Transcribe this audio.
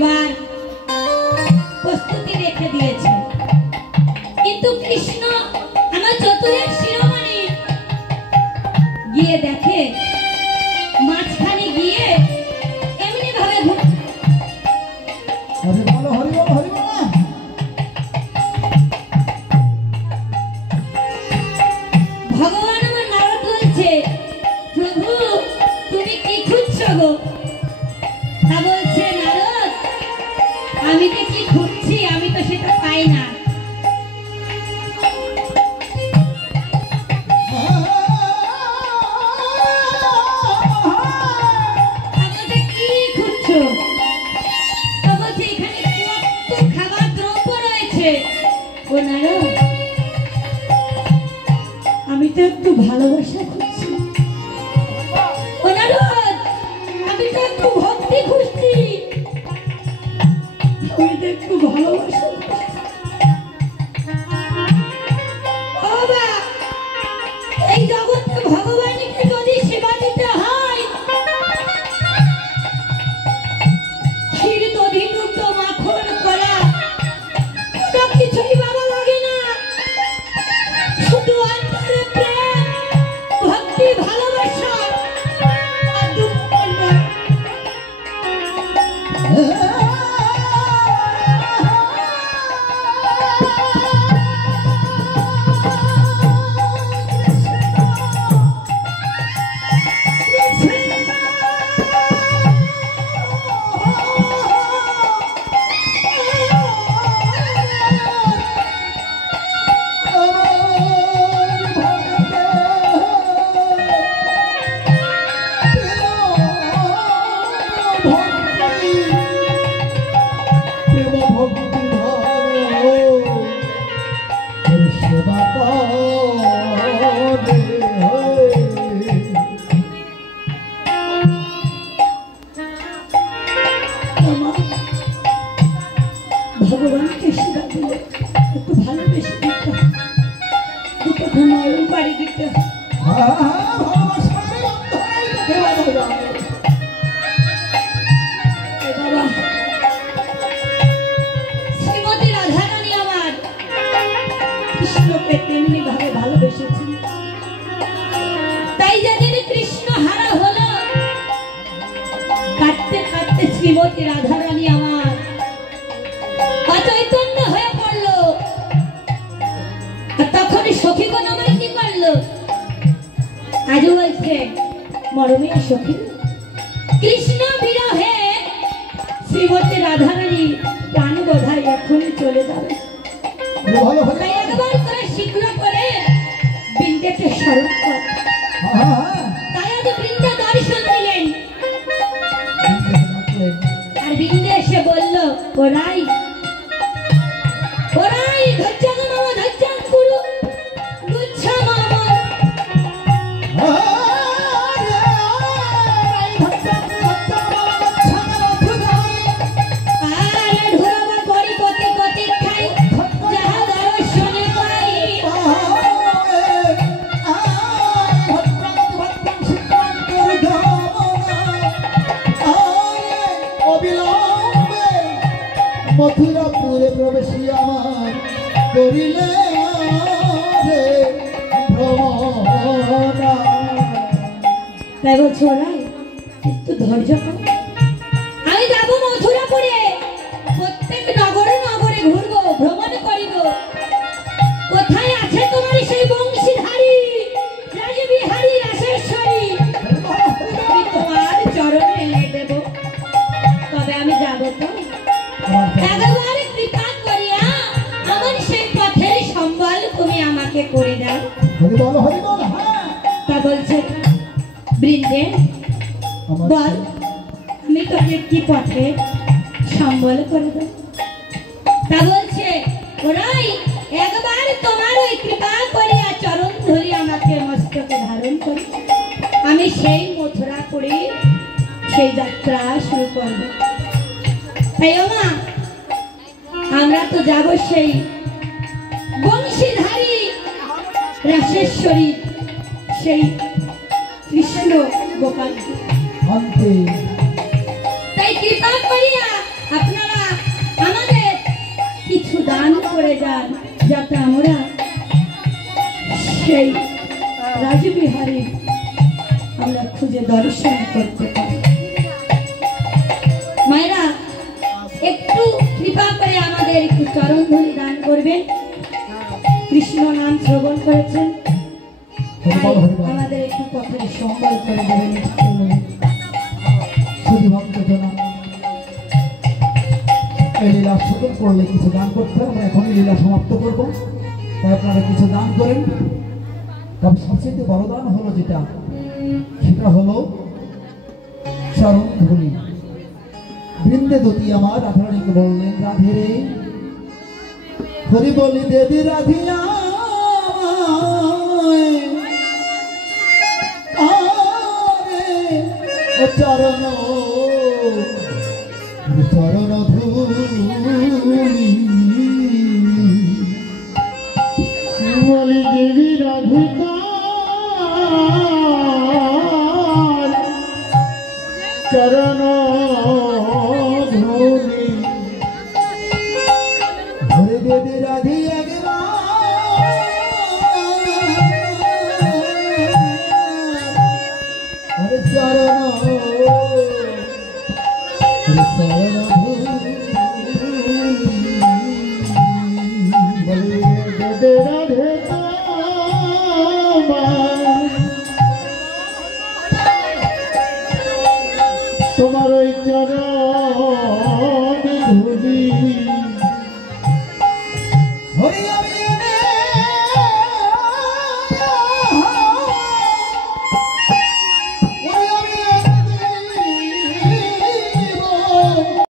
আসিবার প্রস্তুতি রেখে দিয়েছে, কিন্তু কৃষ্ণ আমার চতুরের শিরোমণি গিয়ে দেখে মাঝখানে গিয়ে এমনি ভাবে ভগবান আমার নারদ বলছে, প্রভু তুমি কি খুঁজছো গো? তা বলছে, নারদ আমি যে কি খুঁজছি আমি তো সেটা পাই না। আমি তো একটু ভালোবাসা খুঁজছি, আমি তো একটু ভক্তি খুঁজছি, আমি তো একটু ভালোবাসা এই জগৎ ভগবানকে যদি সেবা দিতে হয়, ক্ষীর দধি দুগ্ধ মাখন করা কোনো কিছুই ভালো লাগে না, শুধু অন্তরে প্রেম ভক্তি ভালোবাসা আর দুঃখ না। ভগবানকে সেবা দিলে একটু ভালোবেসে দিতে হয়, দুটো নরম বাড়ি দিতে হয়। শ্রীমতী রাধারানী আমার কৃষ্ণকে তেমনি ভাবে ভালোবেসেছেন, তাই যেদিন কৃষ্ণ হারা হলো, কাঁদতে কাঁদতে শ্রীমতী রাধারানী আমার অচৈতন্য হয়ে পড়লো। তখন সখীগণ আমার কি করলো? আজও বলছে, মরমের সখী কৃষ্ণ বিরহে শ্রীমতী রাধারানী প্রাণ বোধহয় এখনই চলে যাবে, তাই একবার করে শীঘ্র করে বৃন্দেকে স্মরণ কর। তাই আজ বৃন্দে দর্শন দিলেন, আর বৃন্দে এসে বলল, ওরাই ওরাই ধৈর্য মামা ধৈর্য গুরু গুচ্ছ মামা মথুরাপুরে প্রবেশী আমার করিলে তাই বলছো, ওরাই একটু ধৈর্য করো, আমি যাবো মথুরাপুরে, প্রত্যেক নগরে নগরে ঘুরবো, ভ্রমণ করিব। কোথায় আছে তোমার সেই বংশীধারী রাজবিহারী রাসেশ্বরী, আমি তোমার চরণে এনে দেব, তবে আমি যাবো তো একবার কৃপা করিয়া আমার সেই পথের সম্বল তুমি আমাকে করে দাও। তা বলছে, বৃন্দে বল আমি তোকে কি পথে সম্বল করে দেব? তা বলছে, ওরাই একবার তোমার ওই কৃপা করিয়া চরণ ধরি আমাকে মস্তকে ধারণ করি, আমি সেই মথুরা করে সেই যাত্রা শুরু করব। তাই মা আমরা তো যাব সেই বংশীধারী রাসেশ্বরী সেই কৃষ্ণ গোপাল, তাই কৃপা করিয়া আপনার দেন যাতে আমরা সেই রাজবিহারী আমরা খুঁজে দর্শন করতে পারি। মায়েরা একটু কৃপা করে আমাদের একটু চরণ ধরি দান করবেন। কৃষ্ণ নাম শ্রবণ করেছেন, তাই আমাদের একটু পথের সম্বল করে দেবেন। শুধু ভক্তজনা এই লীলা শুরু করলে কিছু দান করতে হবে। আমরা এখনই লীলা সমাপ্ত করবো, তাই আপনারা কিছু দান করেন। তবে সবচেয়ে বড় দান হলো যেটা, সেটা হলো চরণ ধরি। বৃন্দে দতি আমার রাধারানীকে বললেন, রাধে রে হরি বলি দেবী রাধিয়া ও চরণ চরণ ধুলি বলি দেবী রাধিকা চরণ ধুলি হরে দেবী রাধি হরে চরণ চরণ বলে দেবী রাধে তোমার ওই চরণ